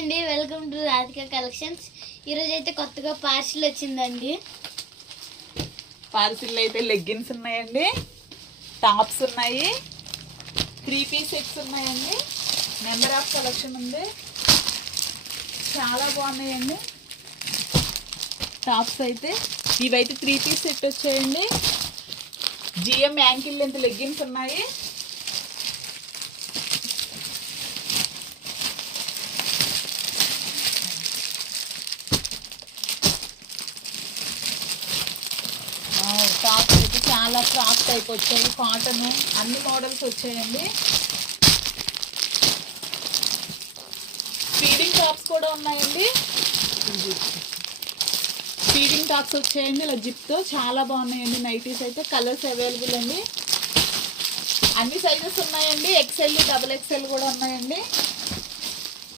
అండి, welcome to Radhika collections. ఈరోజు అయితే కొత్తగా పార్సిల్ వచ్చిందండి. పార్సిల్ అయితే లెగ్గిన్స్ ఉన్నాయండి, టాప్స్ ఉన్నాయి, 3 పీస్ సెట్స్ ఉన్నాయండి, నెంబర్ ఆఫ్ కలెక్షన్ ఉంది. చాలా బాగున్నాయండి టాప్స్ అయితే. ఇవైతే 3 పీస్ సెట్ వచ్చాయండి. జిఎం యాంకిల్ లెంత్ లెగ్గిన్స్ ఉన్నాయి. టాప్స్ అయితే చాలా ఫ్రాక్ టైప్ వచ్చాయి, కాటన్ అన్ని మోడల్స్ వచ్చాయండి. ఫీడింగ్ టాప్స్ కూడా ఉన్నాయండి. ఫీడింగ్ టాప్స్ వచ్చాయండి ఇలా జిప్తో, చాలా బాగున్నాయండి. నైటీస్ అయితే కలర్స్ అవైలబుల్ అండి, అన్ని సైజెస్ ఉన్నాయండి. XL, XXL కూడా ఉన్నాయండి.